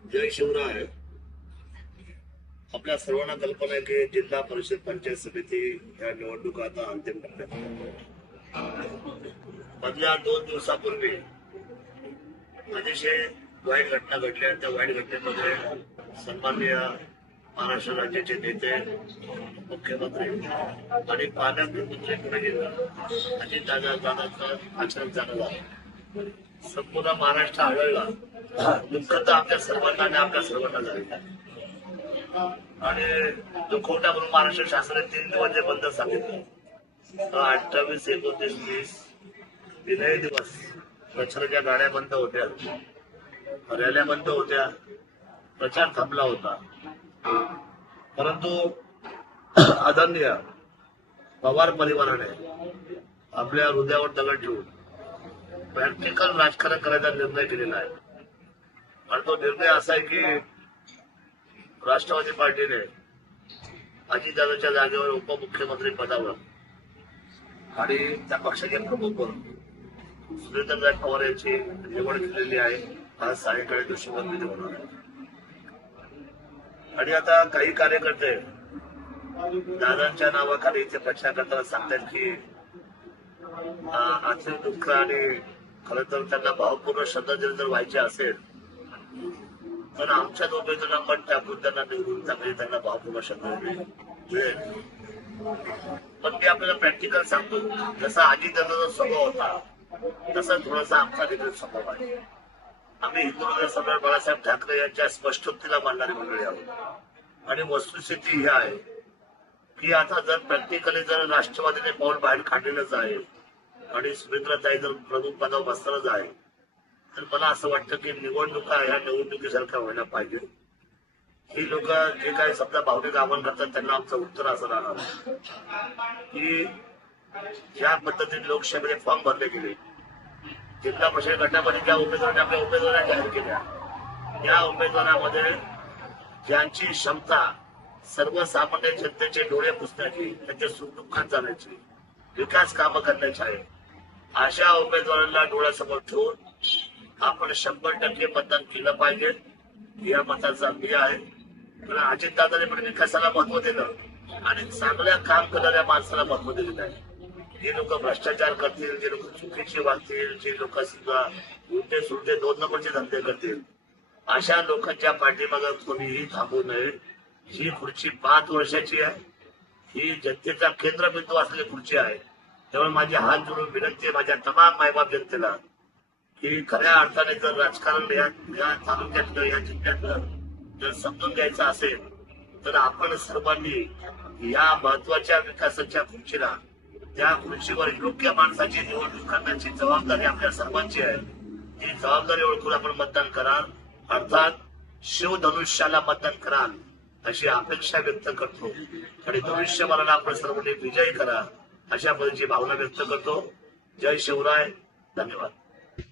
जय शिवराय. आपल्या सर्वांना कल्पना आहे की जिल्हा परिषद पंचायत समिती या निवडणुका आता अंतिम टप्प्यात मधल्या 2 दिवसापूर्वी अतिशय वाईट घटना घडली आणि त्या वाईट घटनेमध्ये सन्माननीय महाराष्ट्र राज्याचे नेते, मुख्यमंत्री आणि पालकमंत्री अजितदादांचं अचानक जाणं झालं. संपूर्ण महाराष्ट्र आढळला. दुःख तर आपल्या सर्वांना आणि आपल्या सर्वांना झालेलं आहे. आणि दुखवटा म्हणून महाराष्ट्र शासनाने 3 दिवस जे बंद सांगितलं, 28, 29, 30 तीनही दिवस प्रचाराच्या गाड्या बंद होत्या, रॅल्या बंद होत्या, प्रचार थांबला होता. परंतु आदरणीय पवार परिवाराने आपल्या हृदयावर दगड ठेवून प्रॅक्टिकल राजकारण करायचा निर्णय केलेला आहे. आणि तो निर्णय असा आहे की राष्ट्रवादी पार्टीने अजितदादाच्या जागेवर उपमुख्यमंत्री पदावर आणि त्या पक्षाचे प्रमुख म्हणून सुरेंद्रनाथ पवार यांची निवड केलेली आहे. आज सायंकाळी दृश्यप्रतिनिधी होणार आहे. आणि आता काही कार्यकर्ते दादांच्या नावाखाली इथे प्रचार करताना सांगतात की आर्थिक दुःख आणि खरं तर त्यांना भावपूर्ण श्रद्धांजली जर व्हायची असेल तर आमच्याच उमेदवारांना मत टाकून त्यांना निवडून टाकले, त्यांना भावपूर्ण श्रद्धांजली मिळेल. पण मी आपल्याला प्रॅक्टिकल सांगतो, जसा अजितदादाचा स्वभाव होता तसा थोडासा आमचा देखील स्वभाव आहे. आम्ही हिंदू सम्राट बाळासाहेब ठाकरे यांच्या स्पष्टोक्तीला मानणारी मंडळी आहोत. आणि वस्तुस्थिती ही आहे की आता जर प्रॅक्टिकली जर राष्ट्रवादीने पाऊल बाहेर काढलेलंच आहे आणि सुरेंद्रताई जर प्रमुख पदावर बसणारच आहे, तर मला असं वाटतं की निवडणुका ह्या निवडणुकीसारख्या व्हायला पाहिजे. ही लोक जे काही समजा भावनिक आव्हान करतात त्यांना आमचं उत्तर असं राहणार की ज्या पद्धतीने लोकसभेने फॉर्म भरले गेले, जिल्हा परिषद गटामध्ये ज्या उमेदवारांनी आपल्या उमेदवारांना जाहीर केल्या, त्या उमेदवारांमध्ये ज्यांची क्षमता सर्वसामान्य जनतेचे डोळे पुसण्याची, त्यांच्या सुखदुःखात जाण्याची, विकास कामं करण्याची आहे, अशा उमेदवारांना डोळ्यासमोर ठेवून आपण 100% मतदान केलं पाहिजे. या मताचा मी आहे. कारण अजितदादांनी पण विकासाला महत्व दिलं आणि चांगल्या काम करणाऱ्या माणसाला महत्व दिलेलं आहे. जे लोक भ्रष्टाचार करतील, जे लोक चुकीचे वागतील, जे लोक सुद्धा उलटे सुलटे 2 नंबरचे धंदे करतील, अशा लोकांच्या पाठीमागे कोणीही थांबू नये. ही खुर्ची 5 वर्षाची आहे. ही जनतेचा केंद्रबिंदू असलेली खुर्ची आहे. त्यामुळे माझी हात जोडून विनंती आहे माझ्या तमाम मायबाप जनतेला की खऱ्या अर्थाने जर राजकारण या तालुक्यातलं, या जिल्ह्यातलं जर समजून घ्यायचं असेल तर आपण सर्वांनी या महत्वाच्या विकासाच्या खुर्चीला, त्या खुर्चीवर योग्य माणसाची निवडणूक करण्याची जबाबदारी आपल्या सर्वांची आहे. ती जबाबदारी ओळखून आपण मतदान कराल, अर्थात शिवधनुष्याला मतदान कराल अशी अपेक्षा व्यक्त करतो. आणि धनुष्यबाणाला आपण सर्वांनी विजयी करा अशा पद्धतीची भावना व्यक्त करतो. जय शिवराय. धन्यवाद.